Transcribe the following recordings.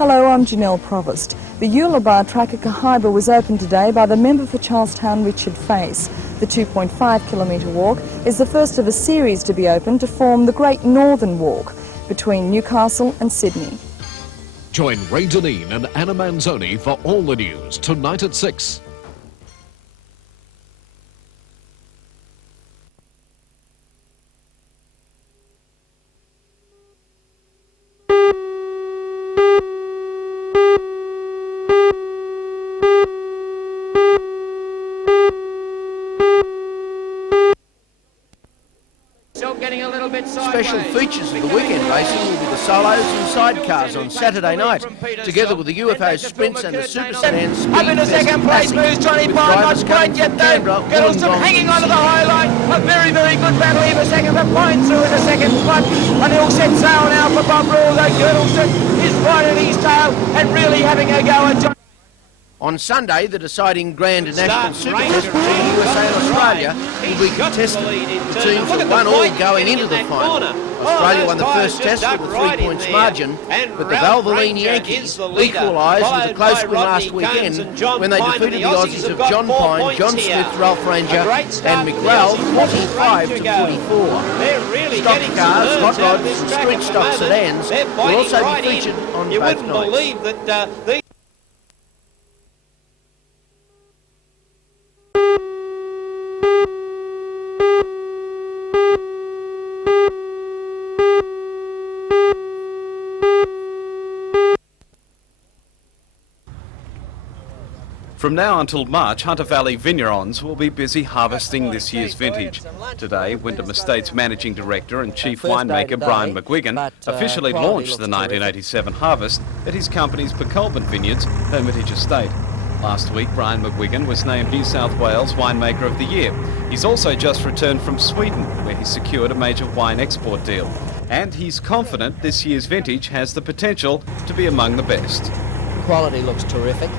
Hello, I'm Janelle Provost. The Eulabar track at Kahaiba was opened today by the member for Charlestown, Richard Face. The 2.5 kilometre walk is the first of a series to be opened to form the Great Northern Walk between Newcastle and Sydney. Join Ray Deneen and Anna Manzoni for all the news tonight at 6. Special features of the weekend racing will be the solos and sidecars on Saturday night, together with the UFO sprints and the Super Sedan Speed Up into second place moves Johnny Pine, not quite yet though. Girdleston hanging onto the high line. A very, very good battle here for second, but Pine through in the second spot. And he'll set sail now for Bob Rule, though Girdleston is right at his tail and really having a go at Johnny. On Sunday, the deciding Grand National Super Test between USA and Australia will be contested. The teams have won all going into the final. Australia won the first test with a 3 points margin, but the Valvoline Yankees equalised with a close win last weekend when they defeated the Aussies of John Pine, John Smith, Ralph Ranger and McRae 45-44. Stock cars, hot rods and street stock sedans will also be featured on both nights. From now until March, Hunter Valley vignerons will be busy harvesting this year's vintage. Today, Wyndham Estates Managing Director and Chief Winemaker Brian McGuigan officially launched the 1987 harvest at his company's Peculbin Vineyards, Hermitage Estate. Last week, Brian McGuigan was named New South Wales Winemaker of the Year. He's also just returned from Sweden, where he secured a major wine export deal. And he's confident this year's vintage has the potential to be among the best. The quality looks terrific.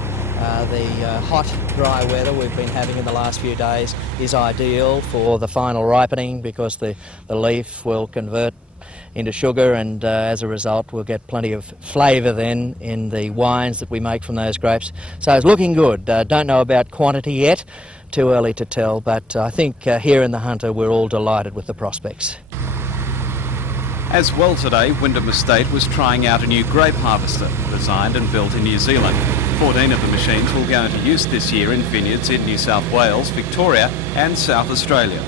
The hot, dry weather we've been having in the last few days is ideal for the final ripening because the leaf will convert into sugar and as a result we'll get plenty of flavour then in the wines that we make from those grapes. So it's looking good. Don't know about quantity yet, too early to tell, but I think here in the Hunter we're all delighted with the prospects. As well today, Wyndham Estate was trying out a new grape harvester, designed and built in New Zealand. 14 of the machines will go into use this year in vineyards in New South Wales, Victoria and South Australia.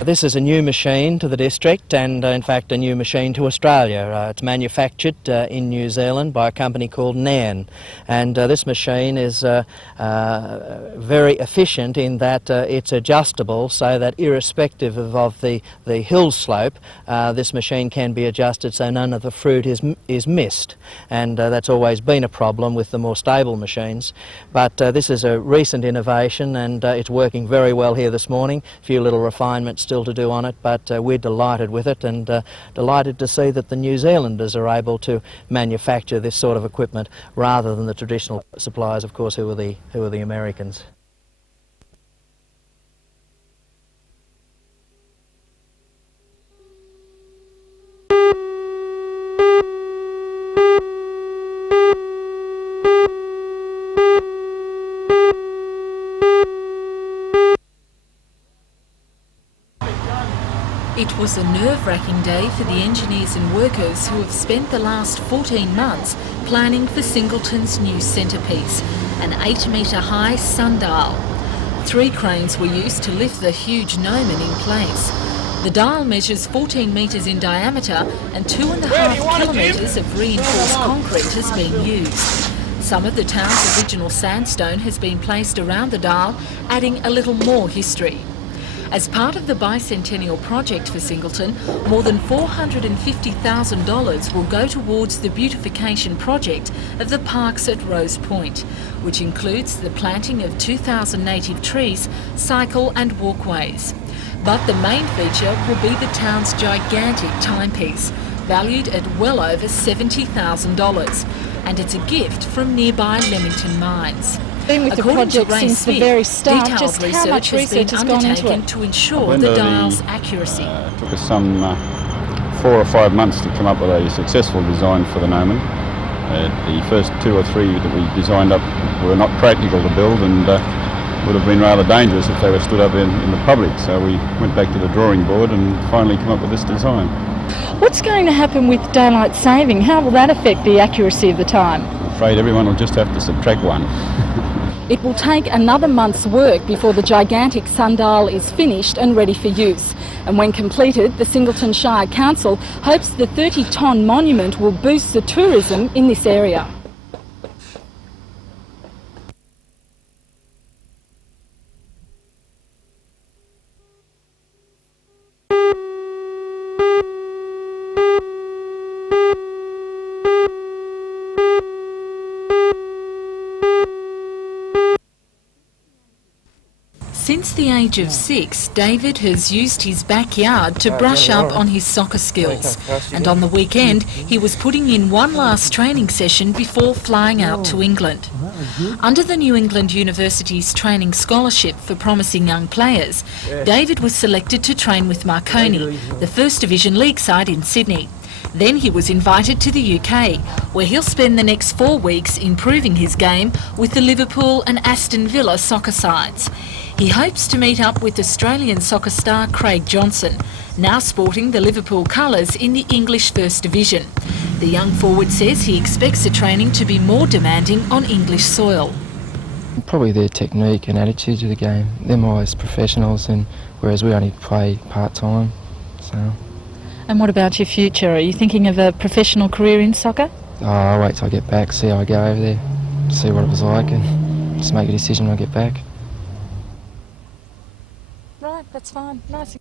This is a new machine to the district and in fact a new machine to Australia. It's manufactured in New Zealand by a company called NBN, and this machine is very efficient in that it's adjustable so that irrespective of the hill slope, this machine can be adjusted so none of the fruit is missed, and that's always been a problem with the more stable machines. But this is a recent innovation and it's working very well here this morning. A few little refinements still to do on it, but we're delighted with it and delighted to see that the New Zealanders are able to manufacture this sort of equipment rather than the traditional suppliers, of course, who are the Americans. It was a nerve-wracking day for the engineers and workers who have spent the last 14 months planning for Singleton's new centrepiece, an 8-metre high sundial. 3 cranes were used to lift the huge gnomon in place. The dial measures 14 metres in diameter and 2.5 kilometres of reinforced concrete has been used. Some of the town's original sandstone has been placed around the dial, adding a little more history. As part of the bicentennial project for Singleton, more than $450,000 will go towards the beautification project of the parks at Rose Point, which includes the planting of 2,000 native trees, cycle and walkways. But the main feature will be the town's gigantic timepiece, valued at well over $70,000, and it's a gift from nearby Leamington Mines. With the project since the very start, just how much research has gone into it? To ensure the dial's accuracy. It took us some 4 or 5 months to come up with a successful design for the gnomon. The first 2 or 3 that we designed up were not practical to build and would have been rather dangerous if they were stood up in the public. So we went back to the drawing board and finally come up with this design. What's going to happen with daylight saving? How will that affect the accuracy of the time? I'm afraid everyone will just have to subtract 1. It will take another month's work before the gigantic sundial is finished and ready for use. And when completed, the Singleton Shire Council hopes the 30-tonne monument will boost the tourism in this area. Since the age of 6, David has used his backyard to brush up on his soccer skills. And on the weekend, he was putting in one last training session before flying out to England. Under the New England University's training scholarship for promising young players, David was selected to train with Marconi, the First Division League side in Sydney. Then he was invited to the UK, where he'll spend the next 4 weeks improving his game with the Liverpool and Aston Villa soccer sides. He hopes to meet up with Australian soccer star Craig Johnson, now sporting the Liverpool colours in the English First Division. The young forward says he expects the training to be more demanding on English soil. Probably their technique and attitude to the game. They're always professionals, and whereas we only play part-time. So. And what about your future? Are you thinking of a professional career in soccer? I'll wait till I get back, see how I go over there, see what it was like, and just make a decision when I get back. Right, that's fine. Nice.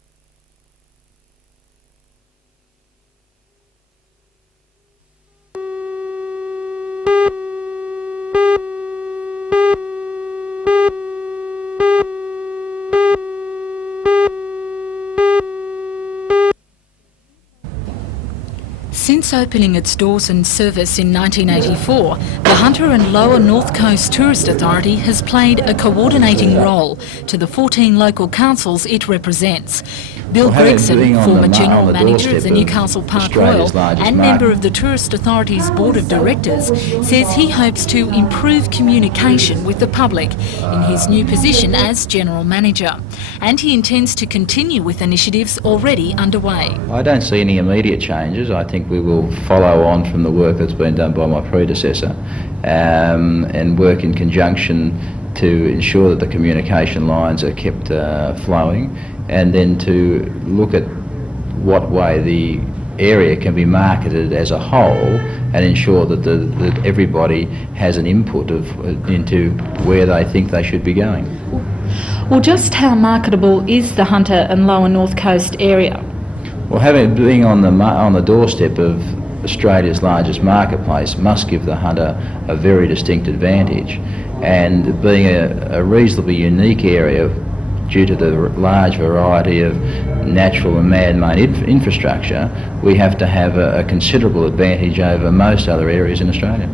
Since opening its doors and service in 1984, the Hunter and Lower North Coast Tourist Authority has played a coordinating role to the 14 local councils it represents. Bill Gregson, former General Manager of the Newcastle Park Royal and member of the Tourist Authority's Board of Directors, says he hopes to improve communication with the public in his new position as General Manager. And he intends to continue with initiatives already underway. I don't see any immediate changes. I think we will follow on from the work that's been done by my predecessor and work in conjunction to ensure that the communication lines are kept flowing, and then to look at what way the area can be marketed as a whole and ensure that everybody has an input into where they think they should be going. Well, just how marketable is the Hunter and Lower North Coast area? Well, being on the doorstep of Australia's largest marketplace must give the Hunter a very distinct advantage, and being a reasonably unique area due to the large variety of natural and man-made infrastructure, we have to have a considerable advantage over most other areas in Australia.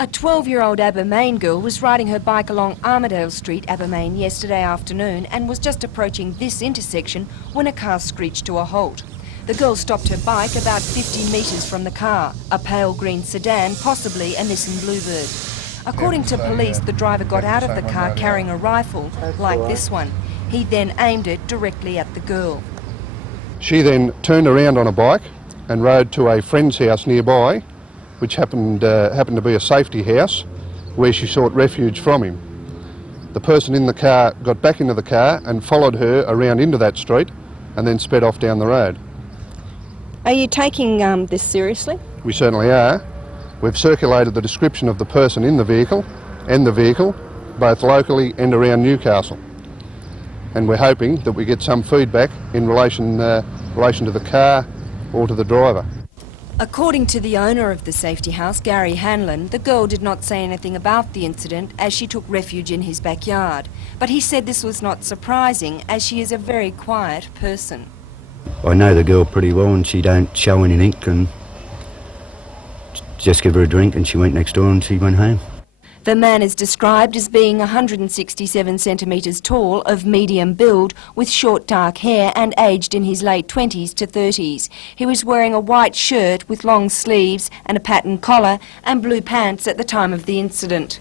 A 12-year-old Abermain girl was riding her bike along Armidale Street, Abermain, yesterday afternoon and was just approaching this intersection when a car screeched to a halt. The girl stopped her bike about 50 metres from the car, a pale green sedan, possibly a Nissan Bluebird. According to police, the driver got out of the car carrying a rifle, like this one. He then aimed it directly at the girl. She then turned around on a bike and rode to a friend's house nearby, which happened to be a safety house, where she sought refuge from him. The person in the car got back into the car and followed her around into that street and then sped off down the road. Are you taking this seriously? We certainly are. We've circulated the description of the person in the vehicle and the vehicle, both locally and around Newcastle. And we're hoping that we get some feedback in relation to the car or to the driver. According to the owner of the safety house, Gary Hanlon, the girl did not say anything about the incident as she took refuge in his backyard. But he said this was not surprising as she is a very quiet person. I know the girl pretty well and she don't show anything, and just give her a drink, and she went next door and she went home. The man is described as being 167 centimetres tall, of medium build, with short dark hair and aged in his late 20s to 30s. He was wearing a white shirt with long sleeves and a patterned collar and blue pants at the time of the incident.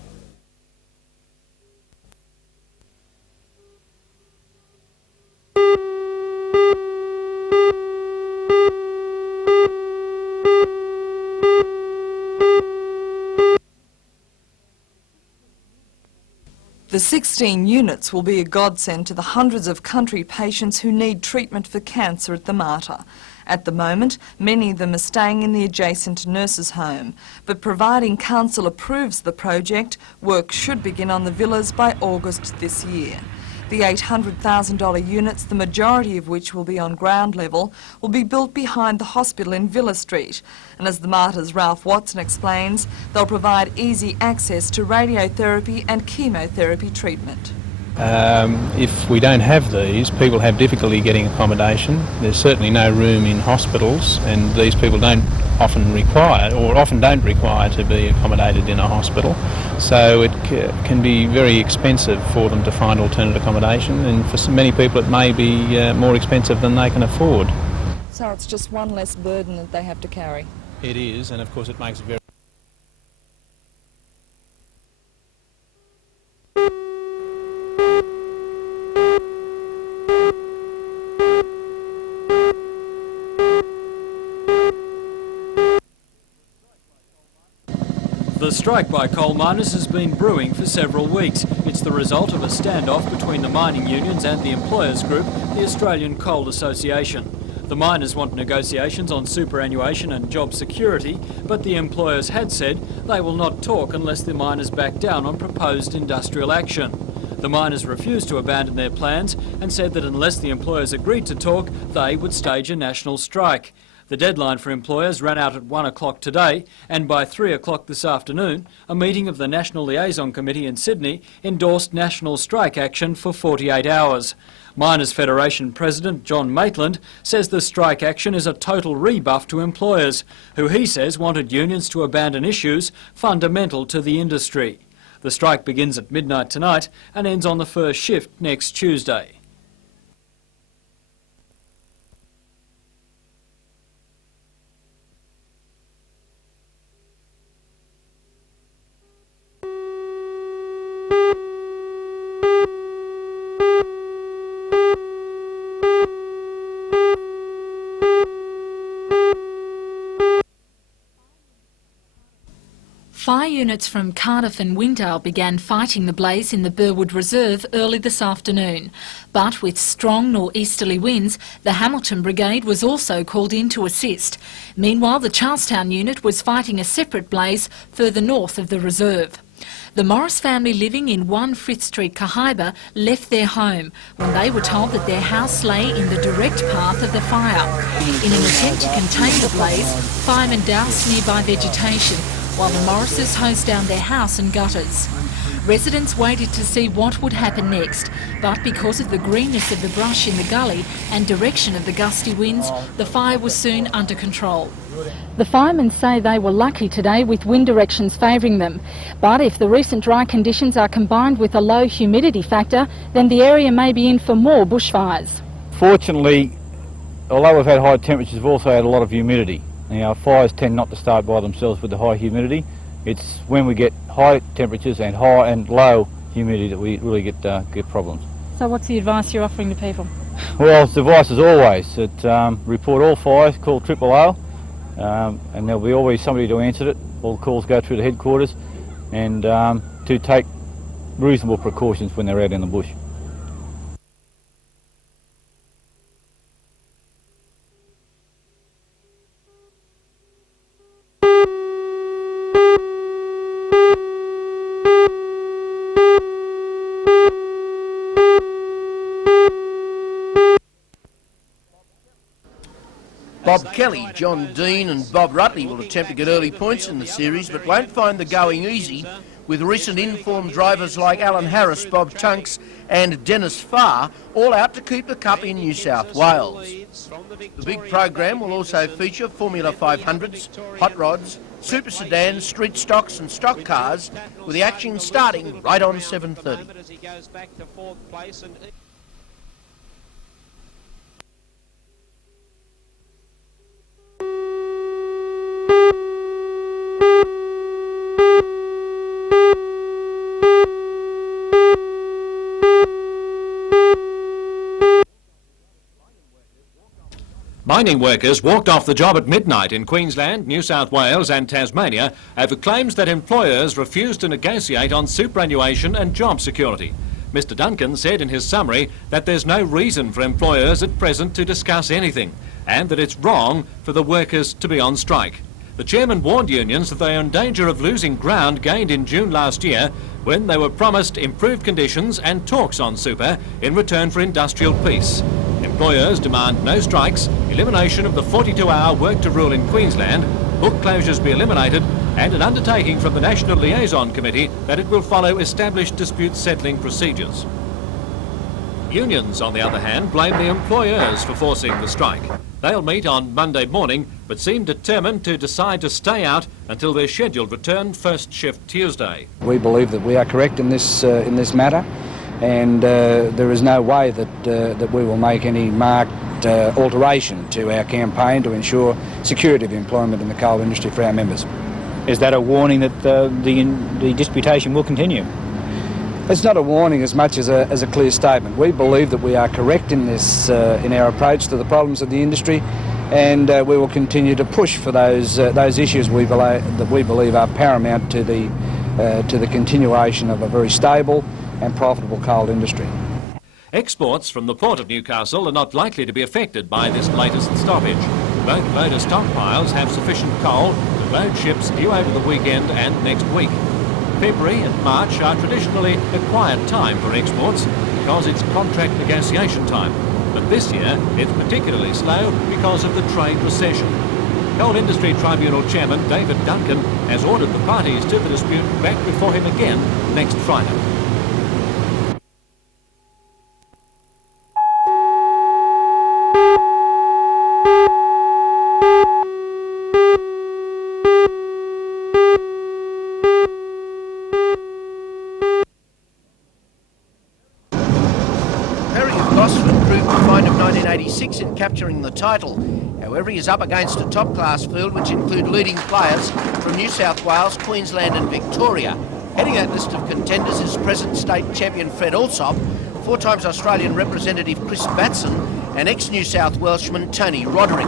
The 16 units will be a godsend to the hundreds of country patients who need treatment for cancer at the Mater. At the moment, many of them are staying in the adjacent nurses' home, but providing council approves the project, work should begin on the villas by August this year. The $800,000 units, the majority of which will be on ground level, will be built behind the hospital in Villa Street. And as the Mater's Ralph Watson explains, they'll provide easy access to radiotherapy and chemotherapy treatment. If we don't have these, people have difficulty getting accommodation. There's certainly no room in hospitals, and these people don't often require, or often don't require, to be accommodated in a hospital. So it can be very expensive for them to find alternate accommodation, and for many people it may be more expensive than they can afford. So it's just one less burden that they have to carry. It is, and of course it makes it very... The strike by coal miners has been brewing for several weeks. It's the result of a standoff between the mining unions and the employers group, the Australian Coal Association. The miners want negotiations on superannuation and job security, but the employers had said they will not talk unless the miners back down on proposed industrial action. The miners refused to abandon their plans and said that unless the employers agreed to talk, they would stage a national strike. The deadline for employers ran out at 1 o'clock today, and by 3 o'clock this afternoon, a meeting of the National Liaison Committee in Sydney endorsed national strike action for 48 hours. Miners Federation President John Maitland says the strike action is a total rebuff to employers, who he says wanted unions to abandon issues fundamental to the industry. The strike begins at midnight tonight and ends on the first shift next Tuesday. Fire units from Cardiff and Wingdale began fighting the blaze in the Burwood Reserve early this afternoon. But with strong northeasterly winds, the Hamilton Brigade was also called in to assist. Meanwhile, the Charlestown unit was fighting a separate blaze further north of the reserve. The Morris family living in 1 Frith Street, Cahaiba, left their home when they were told that their house lay in the direct path of the fire. In an attempt to contain the blaze, firemen doused nearby vegetation, while the Morrises hosed down their house and gutters. Residents waited to see what would happen next, but because of the greenness of the brush in the gully and direction of the gusty winds, the fire was soon under control. The firemen say they were lucky today with wind directions favouring them, but if the recent dry conditions are combined with a low humidity factor, then the area may be in for more bushfires. Fortunately, although we've had high temperatures, we've also had a lot of humidity. Now, fires tend not to start by themselves with the high humidity. It's when we get high temperatures and high and low humidity that we really get problems. So what's the advice you're offering to people? Well, the advice is always that report all fires, call 000, and there'll be always somebody to answer it. All calls go through the headquarters, and to take reasonable precautions when they're out in the bush. Bob Kelly, John Dean and Bob Rutley will attempt to get early points in the series, but won't find the going easy with recent informed drivers like Alan Harris, Bob Chunks and Dennis Farr all out to keep the Cup in New South Wales. The big program will also feature Formula 500s, hot rods, super sedans, street stocks and stock cars, with the action starting right on 7:30. Mining workers walked off the job at midnight in Queensland, New South Wales and Tasmania over claims that employers refused to negotiate on superannuation and job security. Mr Duncan said in his summary that there's no reason for employers at present to discuss anything and that it's wrong for the workers to be on strike. The chairman warned unions that they are in danger of losing ground gained in June last year when they were promised improved conditions and talks on super in return for industrial peace. Employers demand no strikes, elimination of the 42-hour work to rule in Queensland, book closures be eliminated and an undertaking from the National Liaison Committee that it will follow established dispute settling procedures. Unions, on the other hand, blame the employers for forcing the strike. They'll meet on Monday morning but seem determined to decide to stay out until their scheduled return first shift Tuesday. We believe that we are correct in this matter, and there is no way that we will make any marked alteration to our campaign to ensure security of employment in the coal industry for our members. Is that a warning that the disputation will continue? It's not a warning as much as a clear statement. We believe that we are correct in this in our approach to the problems of the industry, and we will continue to push for those issues that we believe are paramount to the continuation of a very stable and profitable coal industry. Exports from the Port of Newcastle are not likely to be affected by this latest stoppage. Both motor stockpiles have sufficient coal to load ships due over the weekend and next week. February and March are traditionally a quiet time for exports because it's contract negotiation time. But this year it's particularly slow because of the trade recession. Coal Industry Tribunal Chairman David Duncan has ordered the parties to the dispute back before him again next Friday. In capturing the title. However, he is up against a top-class field which include leading players from New South Wales, Queensland and Victoria. Heading that list of contenders is present state champion Fred Alsop, 4 times Australian representative Chris Batson and ex-New South Welshman Tony Roderick.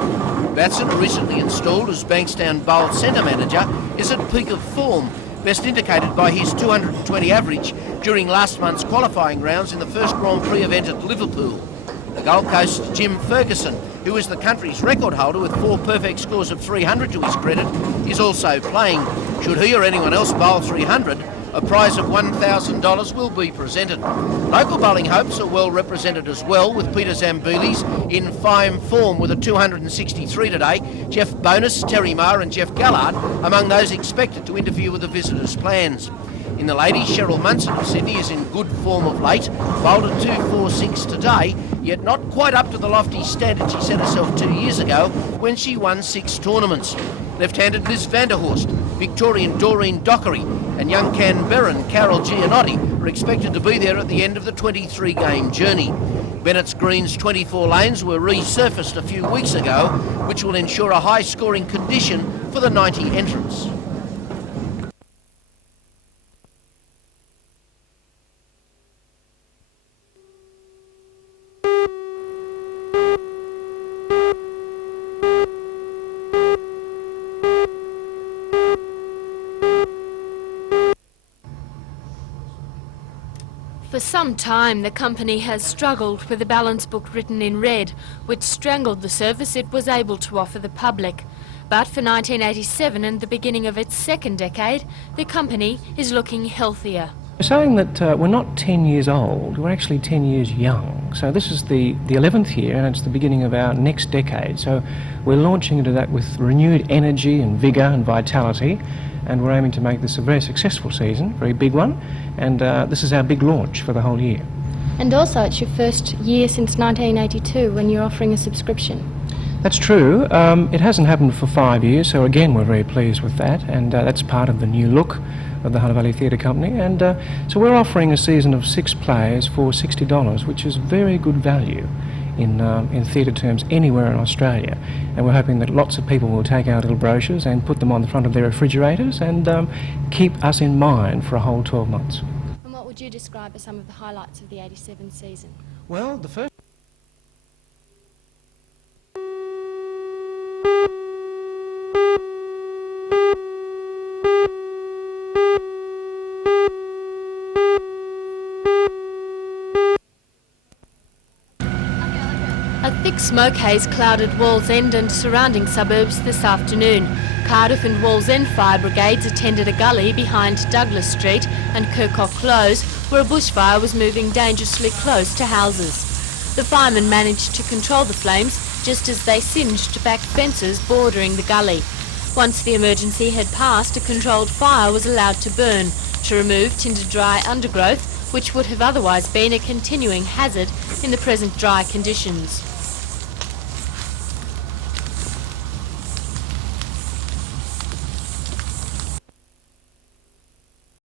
Batson, recently installed as Bankstown Bowl centre manager, is at peak of form, best indicated by his 220 average during last month's qualifying rounds in the first Grand Prix event at Liverpool. The Gold Coast's Jim Ferguson, who is the country's record holder with 4 perfect scores of 300 to his credit, is also playing. Should he or anyone else bowl 300, a prize of $1,000 will be presented. Local bowling hopes are well represented as well, with Peter Zambilis in fine form with a 263 today, Jeff Bonus, Terry Marr and Jeff Gallard among those expected to interfere with the visitors' plans. In the ladies, Cheryl Munson of Sydney is in good form of late, bowled at 246 today, yet not quite up to the lofty standard she set herself 2 years ago when she won 6 tournaments. Left-handed Liz Vanderhorst, Victorian Doreen Dockery and young Canberran Carol Gianotti are expected to be there at the end of the 23-game journey. Bennett's Green's 24 lanes were resurfaced a few weeks ago, which will ensure a high-scoring condition for the 90 entrants. For some time, the company has struggled with a balance book written in red, which strangled the service it was able to offer the public. But for 1987 and the beginning of its second decade, the company is looking healthier. Saying that we're not 10 years old, we're actually 10 years young. So this is the 11th year, and it's the beginning of our next decade. So we're launching into that with renewed energy and vigour and vitality, and we're aiming to make this a very successful season, very big one, and this is our big launch for the whole year. And also it's your first year since 1982 when you're offering a subscription. That's true. It hasn't happened for 5 years, so again we're very pleased with that, and that's part of the new look of the Hunter Valley Theatre Company, and so we're offering a season of 6 plays for $60, which is very good value in theatre terms anywhere in Australia, and we're hoping that lots of people will take our little brochures and put them on the front of their refrigerators and keep us in mind for a whole 12 months. And what would you describe as some of the highlights of the 87 season? Well, the first... A thick smoke haze clouded Wallsend and surrounding suburbs this afternoon. Cardiff and Wallsend fire brigades attended a gully behind Douglas Street and Kirkhoff Close, where a bushfire was moving dangerously close to houses. The firemen managed to control the flames just as they singed back fences bordering the gully. Once the emergency had passed, a controlled fire was allowed to burn to remove tinder-dry undergrowth, which would have otherwise been a continuing hazard in the present dry conditions.